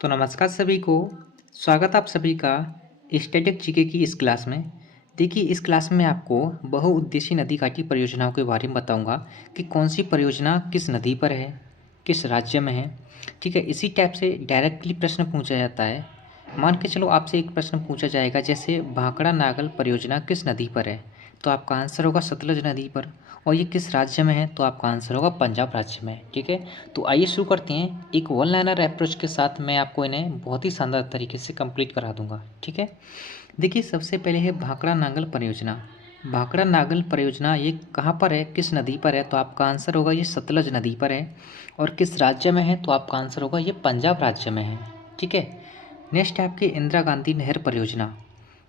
तो नमस्कार सभी को। स्वागत आप सभी का स्टैटिक जीके की इस क्लास में। देखिए, इस क्लास में आपको बहुउद्देशीय नदी घाटी परियोजनाओं के बारे में बताऊंगा कि कौन सी परियोजना किस नदी पर है, किस राज्य में है। ठीक है, इसी टाइप से डायरेक्टली प्रश्न पूछा जाता है। मान के चलो आपसे एक प्रश्न पूछा जाएगा, जैसे भाखड़ा नागल परियोजना किस नदी पर है, तो आपका आंसर होगा सतलज नदी पर। और ये किस राज्य में है, तो आपका आंसर होगा पंजाब राज्य में। ठीक है, तो आइए शुरू करते हैं। एक वन लाइनर अप्रोच के साथ मैं आपको इन्हें बहुत ही शानदार तरीके से कंप्लीट करा दूंगा। ठीक है, देखिए सबसे पहले है भाखड़ा नागल परियोजना। भाखड़ा नागल परियोजना ये कहाँ पर है, किस नदी पर है, तो आपका आंसर होगा ये सतलज नदी पर है। और किस राज्य में है, तो आपका आंसर होगा ये पंजाब राज्य में है। ठीक है, नेक्स्ट है आपकी इंदिरा गांधी नहर परियोजना।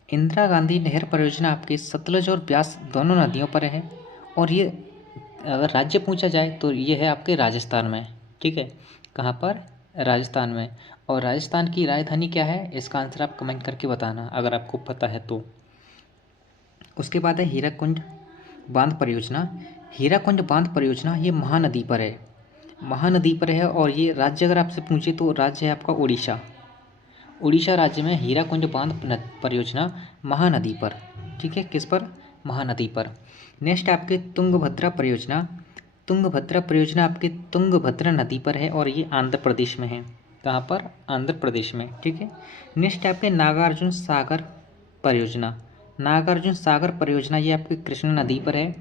इंदिरा गांधी नहर परियोजना आपके सतलज और ब्यास दोनों नदियों पर है। और ये अगर राज्य पूछा जाए तो ये है आपके राजस्थान में। ठीक है, कहाँ पर, राजस्थान में। और राजस्थान की राजधानी क्या है, इसका आंसर आप कमेंट करके बताना अगर आपको पता है तो। उसके बाद है हीराकुंड बांध परियोजना। हीराकुंड बांध परियोजना ये महानदी पर है। महानदी पर है और ये राज्य अगर आपसे पूछे तो राज्य है आपका उड़ीसा। उड़ीसा राज्य में हीराकुंड बांध परियोजना महानदी पर। ठीक है, किस पर, महानदी पर। नेक्स्ट आपके तुंगभद्रा परियोजना। तुंगभद्रा परियोजना आपकी तुंगभद्रा नदी पर है और ये आंध्र प्रदेश में है। कहाँ पर, आंध्र प्रदेश में। ठीक है, नेक्स्ट आपके नागार्जुन सागर परियोजना। नागार्जुन सागर परियोजना ये आपकी कृष्णा नदी पर है।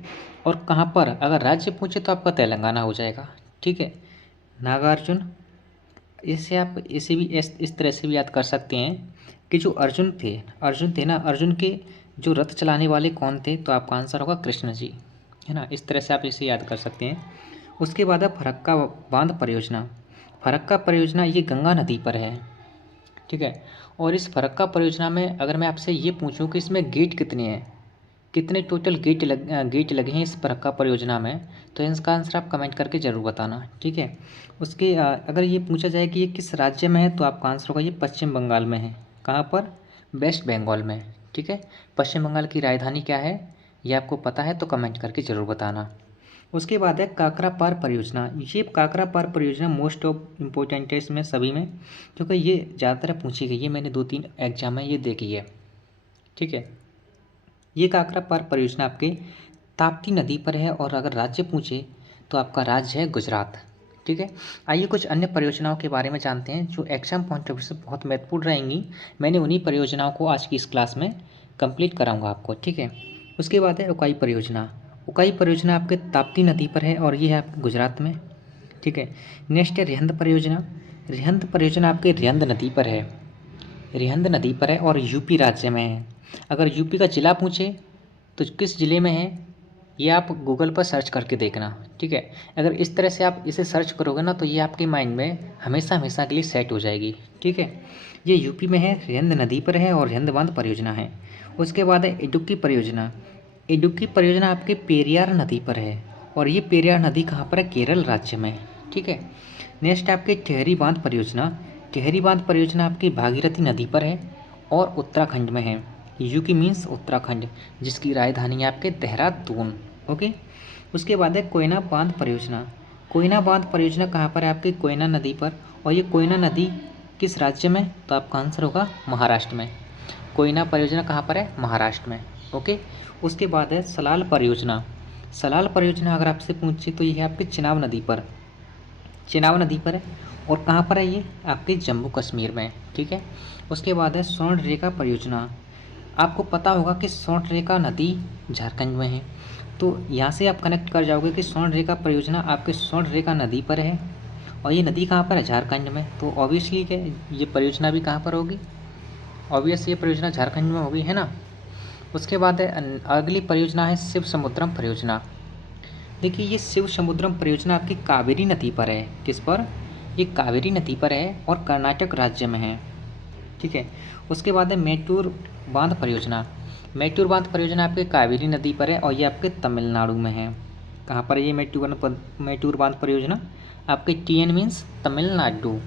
और कहाँ पर, अगर राज्य पूछे तो आपका तेलंगाना हो जाएगा। ठीक है, नागार्जुन, इसे आप इसे भी इस तरह से भी याद कर सकते हैं कि जो अर्जुन थे ना, अर्जुन के जो रथ चलाने वाले कौन थे, तो आपका आंसर होगा कृष्ण जी, है ना। इस तरह से आप इसे याद कर सकते हैं। उसके बाद है फरक्का बांध परियोजना। फरक्का परियोजना ये गंगा नदी पर है। ठीक है, और इस फरक्का परियोजना में अगर मैं आपसे ये पूछूं कि इसमें गेट कितने हैं, कितने टोटल गेट लगे हैं इस फरक्का परियोजना में, तो इसका आंसर आप कमेंट करके ज़रूर बताना। ठीक है, उसके अगर ये पूछा जाए कि ये किस राज्य में है, तो आपका आंसर होगा ये पश्चिम बंगाल में है। कहाँ पर, वेस्ट बंगाल में। ठीक है, पश्चिम बंगाल की राजधानी क्या है, ये आपको पता है तो कमेंट करके ज़रूर बताना। उसके बाद है काकरा पार परियोजना। ये काकरा पार परियोजना मोस्ट ऑफ इम्पोर्टेंट है इसमें सभी में, क्योंकि ये ज़्यादातर पूछी गई है, मैंने 2-3 एग्जाम में ये देखी है। ठीक है, ये काकरा पार परियोजना आपके ताप्ती नदी पर है और अगर राज्य पूछे तो आपका राज्य है गुजरात। ठीक है, आइए कुछ अन्य परियोजनाओं के बारे में जानते हैं जो एग्जाम पॉइंट ऑफ व्यू से बहुत महत्वपूर्ण रहेंगी। मैंने उन्हीं परियोजनाओं को आज की इस क्लास में कंप्लीट कराऊंगा आपको। ठीक है, उसके बाद है उकाई परियोजना। उकाई परियोजना आपके ताप्ती नदी पर है और ये है आपके गुजरात में। ठीक है, नेक्स्ट है रिहंद परियोजना। रिहंद परियोजना आपके रिहंद नदी पर है। रिहंद नदी पर है और यूपी राज्य में है। अगर यूपी का ज़िला पूछे तो किस ज़िले में है, ये आप गूगल पर सर्च करके देखना। ठीक है, अगर इस तरह से आप इसे सर्च करोगे ना, तो ये आपके माइंड में हमेशा हमेशा के लिए सेट हो जाएगी। ठीक है, ये यूपी में है, रिहंद नदी पर है और रिहंद बांध परियोजना है। उसके बाद है इडुक्की परियोजना। इडुक्की परियोजना आपके पेरियार नदी पर है और ये पेरियार नदी कहाँ पर है, केरल राज्य में। ठीक है, नेक्स्ट आपके टिहरी बांध परियोजना। टिहरी बांध परियोजना आपकी भागीरथी नदी पर है और उत्तराखंड में है। यू की मीन्स उत्तराखंड, जिसकी राजधानी है आपके देहरादून। ओके, उसके बाद है कोयना बांध परियोजना। कोयना बांध परियोजना कहाँ पर है, आपकी कोयना नदी पर। और ये कोयना नदी किस राज्य में, तो आपका आंसर होगा महाराष्ट्र में। कोयना परियोजना कहाँ पर है, महाराष्ट्र में। ओके, उसके बाद है सलाल परियोजना। सलाल परियोजना अगर आपसे पूछे तो ये है आपके चिनाब नदी पर। चिनाब नदी पर है और कहाँ पर है, ये आपके जम्मू कश्मीर में। ठीक है, उसके बाद है स्वर्णरेखा परियोजना। आपको पता होगा कि स्वर्णरेखा नदी झारखंड में है, तो यहाँ से आप कनेक्ट कर जाओगे कि स्वर्णरेखा परियोजना आपके स्वर्णरेखा नदी पर है और ये नदी कहाँ पर है, झारखंड में। तो ऑब्वियसली क्या ये परियोजना भी कहाँ पर होगी, ऑब्वियस ये परियोजना झारखंड में होगी, है ना। उसके बाद है अगली परियोजना है शिव समुद्रम परियोजना। देखिए, ये शिव समुद्रम परियोजना आपकी कावेरी नदी पर है। किस पर, ये कावेरी नदी पर है और कर्नाटक राज्य में है। ठीक है, उसके बाद है मेटूर बांध परियोजना। मेटूर बांध परियोजना आपके कावेरी नदी पर है और ये आपके तमिलनाडु में है। कहाँ पर है ये मेटूर बांध परियोजना, आपके TN मीन्स तमिलनाडु।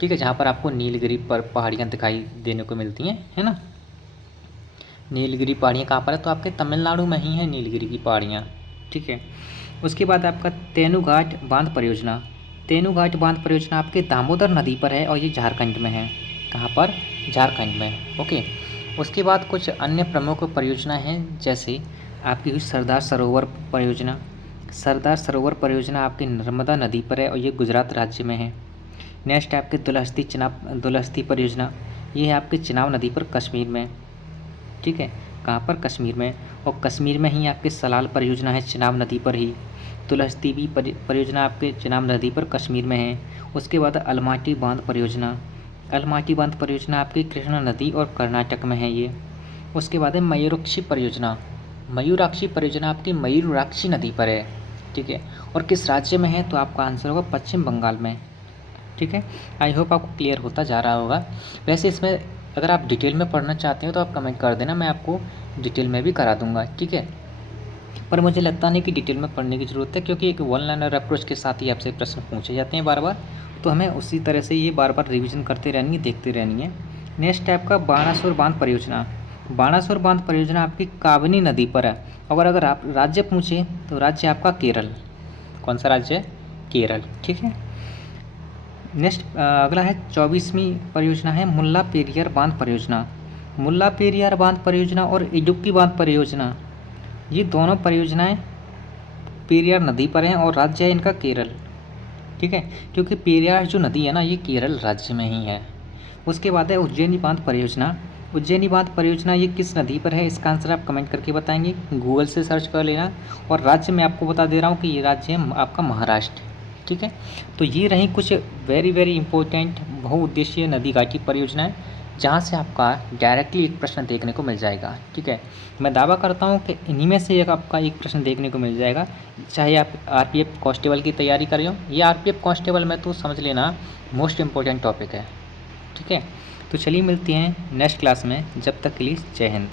ठीक है, जहाँ पर आपको नीलगिरी पर पहाड़ियाँ दिखाई देने को मिलती हैं, है ना। नीलगिरी पहाड़ियाँ कहाँ पर है, तो आपके तमिलनाडु में ही है नीलगिरी की पहाड़ियाँ। ठीक है, उसके बाद आपका तेनुघाट बांध परियोजना। तेनूघाट बांध परियोजना आपके दामोदर नदी पर है और ये झारखंड में है। कहाँ पर? झारखंड में। ओके। उसके बाद कुछ अन्य प्रमुख परियोजना हैं, जैसे आपकी हुई सरदार सरोवर परियोजना। सरदार सरोवर परियोजना आपकी नर्मदा नदी पर है और ये गुजरात राज्य में है। नेक्स्ट है आपके दुलहस्ती परियोजना, ये है आपके चिनाब नदी पर कश्मीर में। ठीक है, कहाँ पर? कश्मीर में। और कश्मीर में ही आपके सलाल परियोजना है, चिनाब नदी पर ही। दुलहस्ती भी परियोजना आपके चिनाब नदी पर कश्मीर में है। उसके बाद अलमाटी बांध परियोजना। अलमाटी बांध परियोजना आपकी कृष्णा नदी और कर्नाटक में है ये। उसके बाद है मयूराक्षी परियोजना। मयूराक्षी परियोजना आपकी मयूराक्षी नदी पर है। ठीक है, और किस राज्य में है? तो आपका आंसर होगा पश्चिम बंगाल में। ठीक है, आई होप आपको क्लियर होता जा रहा होगा। वैसे इसमें अगर आप डिटेल में पढ़ना चाहते हो तो आप कमेंट कर देना, मैं आपको डिटेल में भी करा दूंगा। ठीक है, पर मुझे लगता नहीं कि डिटेल में पढ़ने की ज़रूरत है, क्योंकि एक वन लाइनर अप्रोच के साथ ही आपसे प्रश्न पूछे जाते हैं बार बार, तो हमें उसी तरह से ये बार बार रिवीजन करते रहनी है, देखते रहनी है। नेक्स्ट है आपका बाणासुर बांध परियोजना। बाणासुर बांध परियोजना आपकी काबनी नदी पर है। अगर आप राज्य पूछें तो राज्य आपका केरल। कौन सा राज्य है? केरल। ठीक है, नेक्स्ट अगला है 24वीं परियोजना है मुल्ला पेरियार बांध परियोजना। मुल्ला पेरियार बांध परियोजना और इडुक्की बांध परियोजना, ये दोनों परियोजनाएं पेरियार नदी पर हैं और राज्य है इनका केरल। ठीक है, क्योंकि पेरियार जो नदी है ना, ये केरल राज्य में ही है। उसके बाद है उज्जैनी बांध परियोजना। उज्जैनी बांध परियोजना ये किस नदी पर है? इसका आंसर आप कमेंट करके बताएंगे, गूगल से सर्च कर लेना। और राज्य मैं आपको बता दे रहा हूँ कि ये राज्य है आपका महाराष्ट्र। ठीक है, तो ये रही कुछ वेरी वेरी इंपॉर्टेंट बहुउद्देशीय नदी घाटी परियोजनाएं, जहाँ से आपका डायरेक्टली एक प्रश्न देखने को मिल जाएगा। ठीक है, मैं दावा करता हूँ कि इन्हीं में से एक आपका एक प्रश्न देखने को मिल जाएगा, चाहे आप आरपीएफ कांस्टेबल की तैयारी कर रहे हो या आरपीएफ कांस्टेबल में, तो समझ लेना मोस्ट इम्पोर्टेंट टॉपिक है। ठीक है, तो चलिए मिलते हैं नेक्स्ट क्लास में, जब तक के लिए जय हिंद।